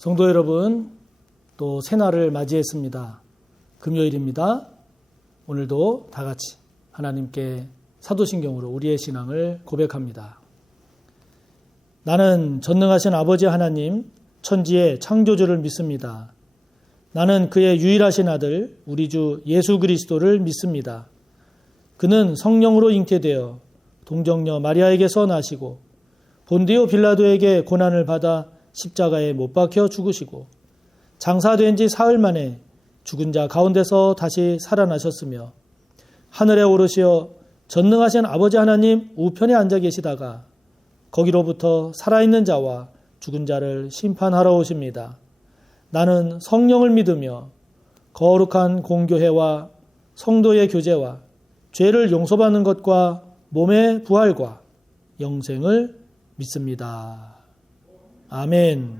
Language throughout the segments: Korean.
성도 여러분, 또 새날을 맞이했습니다. 금요일입니다. 오늘도 다 같이 하나님께 사도신경으로 우리의 신앙을 고백합니다. 나는 전능하신 아버지 하나님, 천지의 창조주를 믿습니다. 나는 그의 유일하신 아들, 우리 주 예수 그리스도를 믿습니다. 그는 성령으로 잉태되어 동정녀 마리아에게서 나시고 본디오 빌라도에게 고난을 받아 십자가에 못 박혀 죽으시고 장사된 지 사흘 만에 죽은 자 가운데서 다시 살아나셨으며 하늘에 오르시어 전능하신 아버지 하나님 우편에 앉아 계시다가 거기로부터 살아있는 자와 죽은 자를 심판하러 오십니다. 나는 성령을 믿으며 거룩한 공교회와 성도의 교제와 죄를 용서받는 것과 몸의 부활과 영생을 믿습니다. 아멘.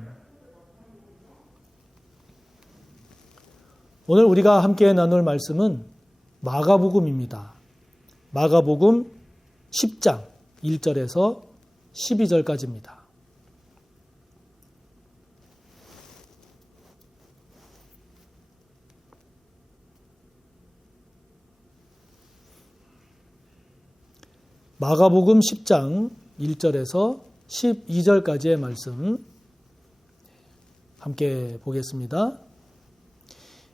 오늘 우리가 함께 나눌 말씀은 마가복음입니다. 마가복음 10장 1절에서 12절까지입니다. 마가복음 10장 1절에서 12절까지의 말씀 함께 보겠습니다.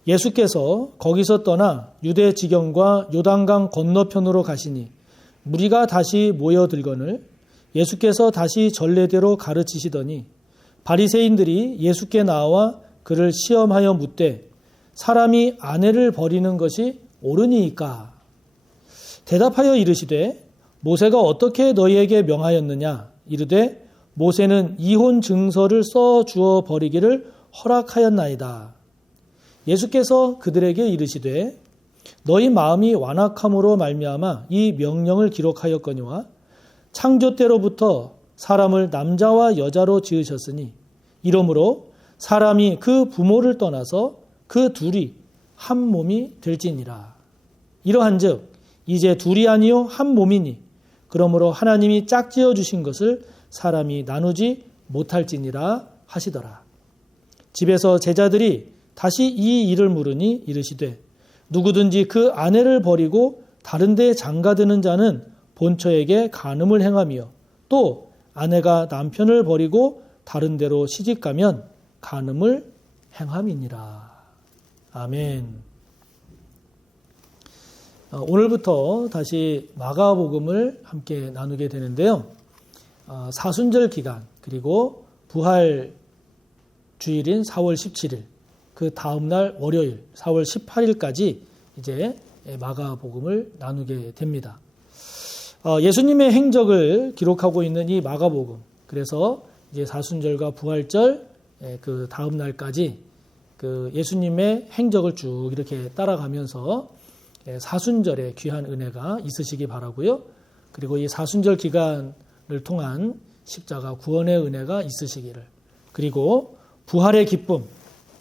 예수께서 거기서 떠나 유대 지경과 요단강 건너편으로 가시니 무리가 다시 모여들거늘 예수께서 다시 전례대로 가르치시더니 바리새인들이 예수께 나와 그를 시험하여 묻되 사람이 아내를 버리는 것이 옳으니이까? 대답하여 이르시되 모세가 어떻게 너희에게 명하였느냐? 이르되 모세는 이혼 증서를 써 주어 버리기를 허락하였나이다. 예수께서 그들에게 이르시되 너희 마음이 완악함으로 말미암아 이 명령을 기록하였거니와 창조 때로부터 사람을 남자와 여자로 지으셨으니 이러므로 사람이 그 부모를 떠나서 그 둘이 한 몸이 될지니라. 이러한즉 이제 둘이 아니요 한 몸이니 그러므로 하나님이 짝지어 주신 것을 사람이 나누지 못할지니라 하시더라. 집에서 제자들이 다시 이 일을 물으니 이르시되 누구든지 그 아내를 버리고 다른 데 장가드는 자는 본처에게 간음을 행하며 또 아내가 남편을 버리고 다른 데로 시집가면 간음을 행함이니라. 아멘. 오늘부터 다시 마가복음을 함께 나누게 되는데요. 사순절 기간 그리고 부활 주일인 4월 17일 그 다음날 월요일 4월 18일까지 이제 마가복음을 나누게 됩니다. 예수님의 행적을 기록하고 있는 이 마가복음, 그래서 이제 사순절과 부활절 그 다음날까지 그 예수님의 행적을 쭉 이렇게 따라가면서 사순절의 귀한 은혜가 있으시기 바라고요. 그리고 이 사순절 기간을 통한 십자가 구원의 은혜가 있으시기를, 그리고 부활의 기쁨,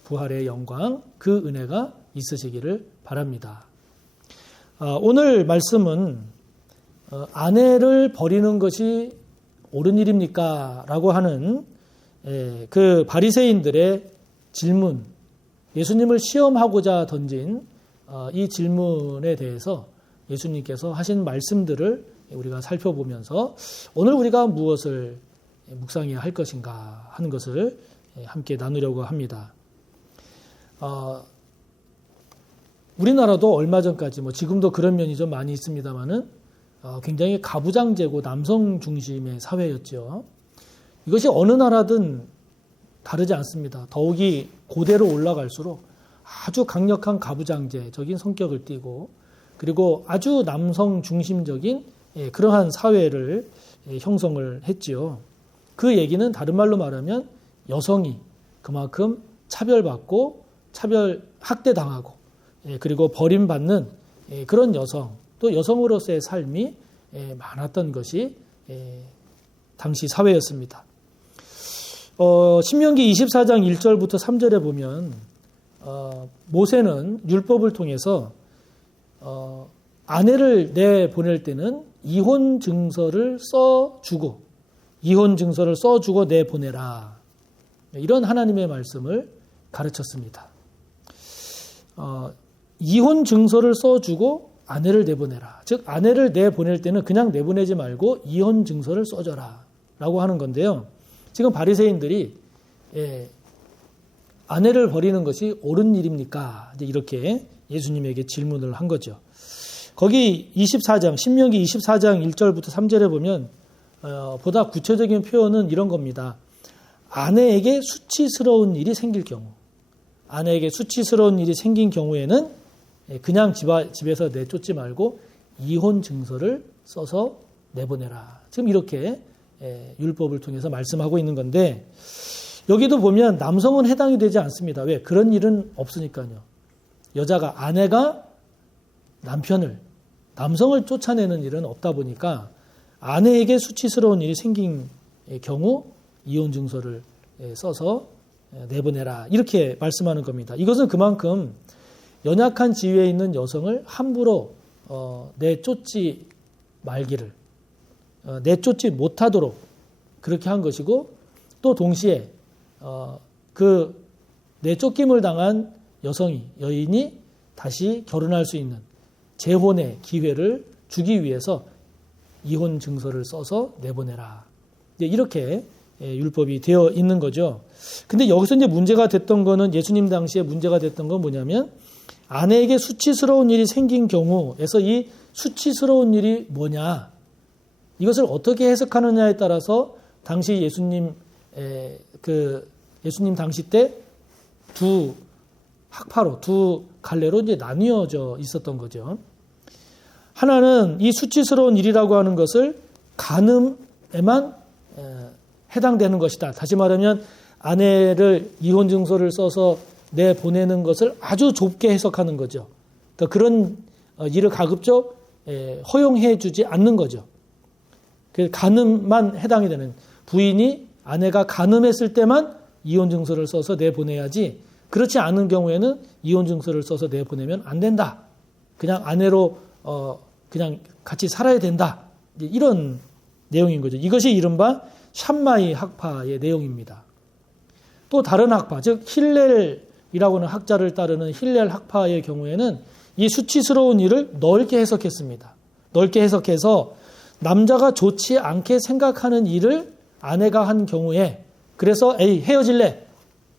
부활의 영광, 그 은혜가 있으시기를 바랍니다. 오늘 말씀은 아내를 버리는 것이 옳은 일입니까? 라고 하는 그 바리새인들의 질문, 예수님을 시험하고자 던진 이 질문에 대해서 예수님께서 하신 말씀들을 우리가 살펴보면서 오늘 우리가 무엇을 묵상해야 할 것인가 하는 것을 함께 나누려고 합니다. 우리나라도 얼마 전까지 지금도 그런 면이 좀 많이 있습니다만은 굉장히 가부장제고 남성 중심의 사회였죠. 이것이 어느 나라든 다르지 않습니다. 더욱이 고대로 올라갈수록 아주 강력한 가부장제적인 성격을 띠고 그리고 아주 남성 중심적인 그러한 사회를 형성을 했지요. 그 얘기는 다른 말로 말하면 여성이 그만큼 차별받고 학대당하고 그리고 버림받는 그런 여성, 또 여성으로서의 삶이 많았던 것이 당시 사회였습니다. 신명기 24장 1절부터 3절에 보면 모세는 율법을 통해서 아내를 내보낼 때는 이혼 증서를 써주고 내보내라. 이런 하나님의 말씀을 가르쳤습니다. 이혼 증서를 써주고 아내를 내보내라. 즉 아내를 내보낼 때는 그냥 내보내지 말고 이혼 증서를 써줘라 라고 하는 건데요. 지금 바리새인들이 아내를 버리는 것이 옳은 일입니까? 이제 이렇게 예수님에게 질문을 한 거죠. 거기 24장 신명기 24장 1절부터 3절에 보면 보다 구체적인 표현은 이런 겁니다. 아내에게 수치스러운 일이 생길 경우, 아내에게 수치스러운 일이 생긴 경우에는 그냥 집에서 내쫓지 말고 이혼 증서를 써서 내보내라. 지금 이렇게 율법을 통해서 말씀하고 있는 건데, 여기도 보면 남성은 해당이 되지 않습니다. 왜? 그런 일은 없으니까요. 아내가 남성을 쫓아내는 일은 없다 보니까 아내에게 수치스러운 일이 생긴 경우 이혼 증서를 써서 내보내라. 이렇게 말씀하는 겁니다. 이것은 그만큼 연약한 지위에 있는 여성을 함부로 내쫓지 말기를, 내쫓지 못하도록 그렇게 한 것이고, 또 동시에 그 내쫓김을 당한 여인이 다시 결혼할 수 있는 재혼의 기회를 주기 위해서 이혼 증서를 써서 내보내라. 이렇게 율법이 되어 있는 거죠. 근데 여기서 이제 문제가 됐던 거는, 예수님 당시에 문제가 됐던 건 뭐냐면, 아내에게 수치스러운 일이 생긴 경우에서 이 수치스러운 일이 뭐냐, 이것을 어떻게 해석하느냐에 따라서 당시 예수님 당시 때 두 학파로, 두 갈래로 이제 나뉘어져 있었던 거죠. 하나는 이 수치스러운 일이라고 하는 것을 간음에만 해당되는 것이다. 다시 말하면 아내를 이혼 증서를 써서 내보내는 것을 아주 좁게 해석하는 거죠. 그러니까 그런 일을 가급적 허용해 주지 않는 거죠. 간음만 해당이 되는, 부인이 아내가 간음했을 때만 이혼 증서를 써서 내보내야지, 그렇지 않은 경우에는 이혼 증서를 써서 내보내면 안 된다. 그냥 아내로 그냥 같이 살아야 된다. 이런 내용인 거죠. 이것이 이른바 샴마이 학파의 내용입니다. 또 다른 학파, 즉 힐렐이라고 하는 학자를 따르는 힐렐 학파의 경우에는 이 수치스러운 일을 넓게 해석했습니다. 넓게 해석해서 남자가 좋지 않게 생각하는 일을 아내가 한 경우에, 그래서 헤어질래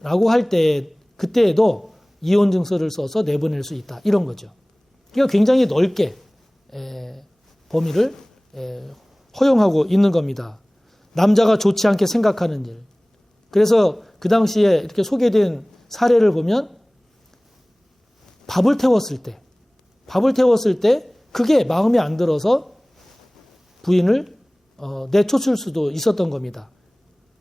라고 할 때, 그때에도 이혼 증서를 써서 내보낼 수 있다. 이런 거죠. 그러니까 굉장히 넓게 범위를 허용하고 있는 겁니다. 남자가 좋지 않게 생각하는 일. 그래서 그 당시에 이렇게 소개된 사례를 보면, 밥을 태웠을 때 그게 마음에 안 들어서 부인을 내쫓을 수도 있었던 겁니다.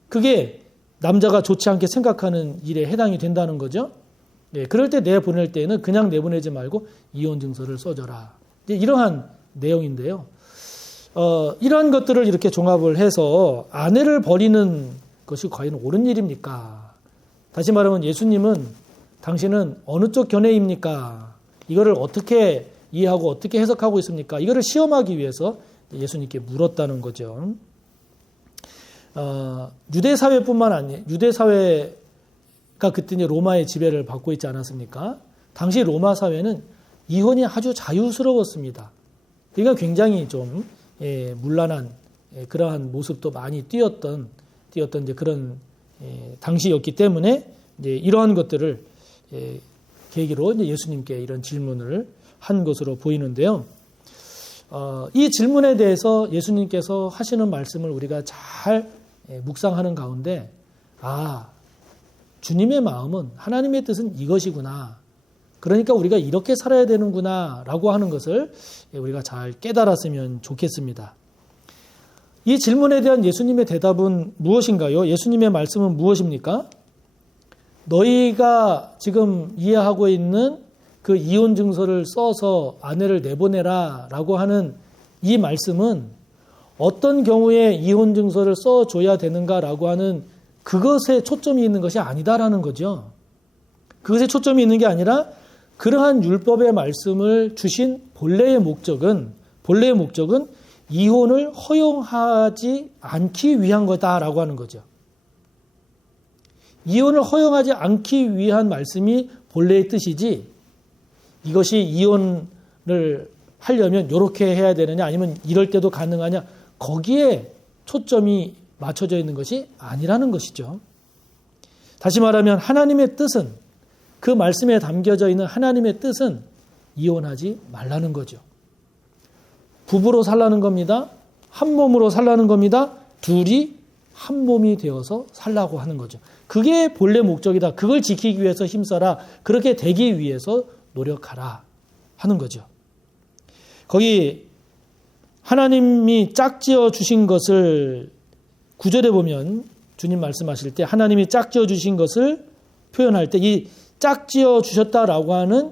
그게 남자가 좋지 않게 생각하는 일에 해당이 된다는 거죠. 그럴 때 내보낼 때는 그냥 내보내지 말고 이혼 증서를 써줘라. 이러한 내용인데요. 이러한 것들을 이렇게 종합을 해서 아내를 버리는 것이 과연 옳은 일입니까? 다시 말하면 예수님은, 당신은 어느 쪽 견해입니까? 이거를 어떻게 이해하고 어떻게 해석하고 있습니까? 이거를 시험하기 위해서 예수님께 물었다는 거죠. 유대 사회뿐만 아니에요. 유대 사회가 그때 이제 로마의 지배를 받고 있지 않았습니까? 당시 로마 사회는 이혼이 아주 자유스러웠습니다. 그러니까 굉장히 좀 문란한 그러한 모습도 많이 띄었던 이제 그런 당시였기 때문에 이제 이러한 것들을 계기로 이제 예수님께 이런 질문을 한 것으로 보이는데요. 이 질문에 대해서 예수님께서 하시는 말씀을 우리가 잘 묵상하는 가운데, 주님의 마음은, 하나님의 뜻은 이것이구나. 그러니까 우리가 이렇게 살아야 되는구나 라고 하는 것을 우리가 잘 깨달았으면 좋겠습니다. 이 질문에 대한 예수님의 대답은 무엇인가요? 예수님의 말씀은 무엇입니까? 너희가 지금 이해하고 있는 그 이혼 증서를 써서 아내를 내보내라 라고 하는 이 말씀은 어떤 경우에 이혼 증서를 써줘야 되는가라고 하는 그것에 초점이 있는 것이 아니다라는 거죠. 그것에 초점이 있는 게 아니라 그러한 율법의 말씀을 주신 본래의 목적은 이혼을 허용하지 않기 위한 거다라고 하는 거죠. 이혼을 허용하지 않기 위한 말씀이 본래의 뜻이지, 이것이 이혼을 하려면 이렇게 해야 되느냐, 아니면 이럴 때도 가능하냐, 거기에 초점이 맞춰져 있는 것이 아니라는 것이죠. 다시 말하면 하나님의 뜻은, 그 말씀에 담겨져 있는 하나님의 뜻은 이혼하지 말라는 거죠. 부부로 살라는 겁니다. 한 몸으로 살라는 겁니다. 둘이 한 몸이 되어서 살라고 하는 거죠. 그게 본래 목적이다. 그걸 지키기 위해서 힘써라. 그렇게 되기 위해서 노력하라 하는 거죠. 거기 하나님이 짝지어 주신 것을 9절에 보면 주님 말씀하실 때 하나님이 짝지어 주신 것을 표현할 때 이 짝지어 주셨다라고 하는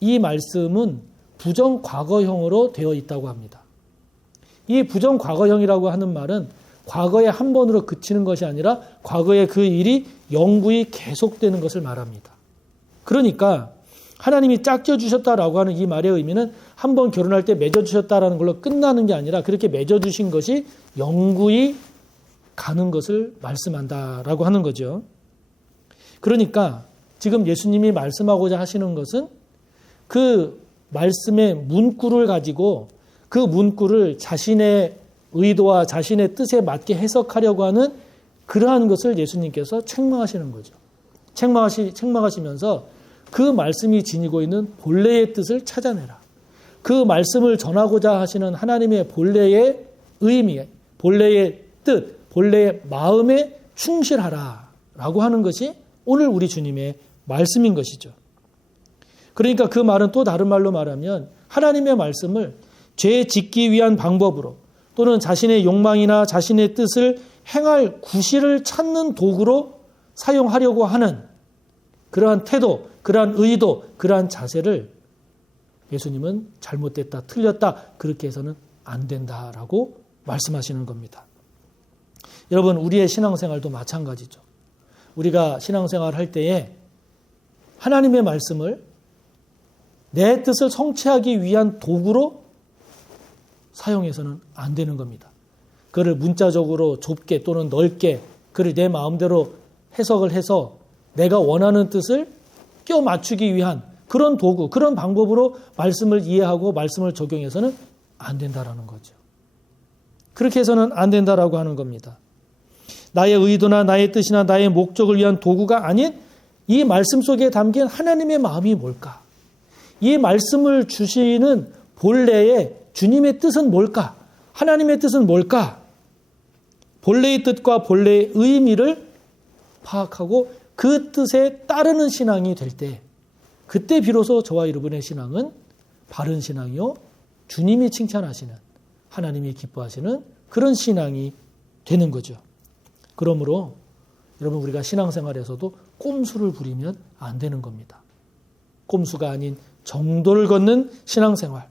이 말씀은 부정 과거형으로 되어 있다고 합니다. 이 부정 과거형이라고 하는 말은 과거에 한 번으로 그치는 것이 아니라 과거에 그 일이 영구히 계속되는 것을 말합니다. 그러니까 하나님이 짝지어 주셨다라고 하는 이 말의 의미는 한 번 결혼할 때 맺어 주셨다라는 걸로 끝나는 게 아니라 그렇게 맺어 주신 것이 영구히 가는 것을 말씀한다라고 하는 거죠. 그러니까 지금 예수님이 말씀하고자 하시는 것은 그 말씀의 문구를 가지고 그 문구를 자신의 의도와 자신의 뜻에 맞게 해석하려고 하는 그러한 것을 예수님께서 책망하시는 거죠. 책망하시면서 그 말씀이 지니고 있는 본래의 뜻을 찾아내라. 그 말씀을 전하고자 하시는 하나님의 본래의 의미, 본래의 뜻, 본래의 마음에 충실하라 라고 하는 것이 오늘 우리 주님의 말씀인 것이죠. 그러니까 그 말은 또 다른 말로 말하면 하나님의 말씀을 죄 짓기 위한 방법으로 또는 자신의 욕망이나 자신의 뜻을 행할 구실을 찾는 도구로 사용하려고 하는 그러한 태도, 그러한 의도, 그러한 자세를 예수님은 잘못됐다, 틀렸다, 그렇게 해서는 안 된다라고 말씀하시는 겁니다. 여러분, 우리의 신앙생활도 마찬가지죠. 우리가 신앙생활 할 때에 하나님의 말씀을 내 뜻을 성취하기 위한 도구로 사용해서는 안 되는 겁니다. 그를 문자적으로 좁게 또는 넓게 그를 내 마음대로 해석을 해서 내가 원하는 뜻을 껴 맞추기 위한 그런 도구, 그런 방법으로 말씀을 이해하고 말씀을 적용해서는 안 된다라는 거죠. 그렇게 해서는 안 된다라고 하는 겁니다. 나의 의도나 나의 뜻이나 나의 목적을 위한 도구가 아닌 이 말씀 속에 담긴 하나님의 마음이 뭘까? 이 말씀을 주시는 본래의 주님의 뜻은 뭘까? 하나님의 뜻은 뭘까? 본래의 뜻과 본래의 의미를 파악하고 그 뜻에 따르는 신앙이 될 때, 그때 비로소 저와 여러분의 신앙은 바른 신앙이요, 주님이 칭찬하시는, 하나님이 기뻐하시는 그런 신앙이 되는 거죠. 그러므로 여러분, 우리가 신앙생활에서도 꼼수를 부리면 안 되는 겁니다. 꼼수가 아닌 정도를 걷는 신앙생활.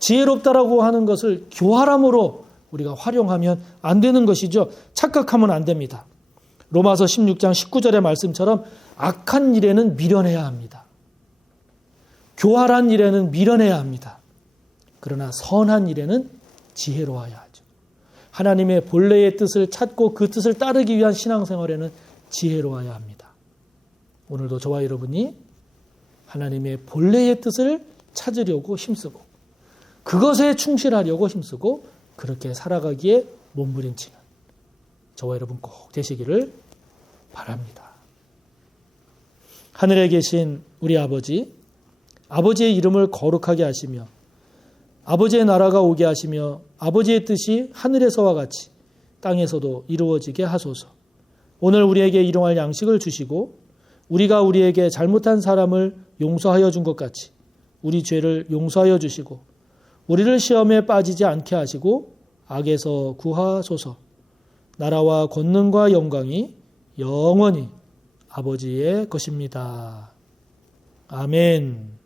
지혜롭다라고 하는 것을 교활함으로 우리가 활용하면 안 되는 것이죠. 착각하면 안 됩니다. 로마서 16장 19절의 말씀처럼 악한 일에는 미련해야 합니다. 교활한 일에는 미련해야 합니다. 그러나 선한 일에는 지혜로워야 하죠. 하나님의 본래의 뜻을 찾고 그 뜻을 따르기 위한 신앙생활에는 지혜로워야 합니다. 오늘도 저와 여러분이 하나님의 본래의 뜻을 찾으려고 힘쓰고 그것에 충실하려고 힘쓰고 그렇게 살아가기에 몸부림치는 저와 여러분 꼭 되시기를 바랍니다. 하늘에 계신 우리 아버지, 아버지의 이름을 거룩하게 하시며 아버지의 나라가 오게 하시며 아버지의 뜻이 하늘에서와 같이 땅에서도 이루어지게 하소서. 오늘 우리에게 일용할 양식을 주시고 우리가 우리에게 잘못한 사람을 용서하여 준 것 같이 우리 죄를 용서하여 주시고 우리를 시험에 빠지지 않게 하시고 악에서 구하소서. 나라와 권능과 영광이 영원히 아버지의 것입니다. 아멘.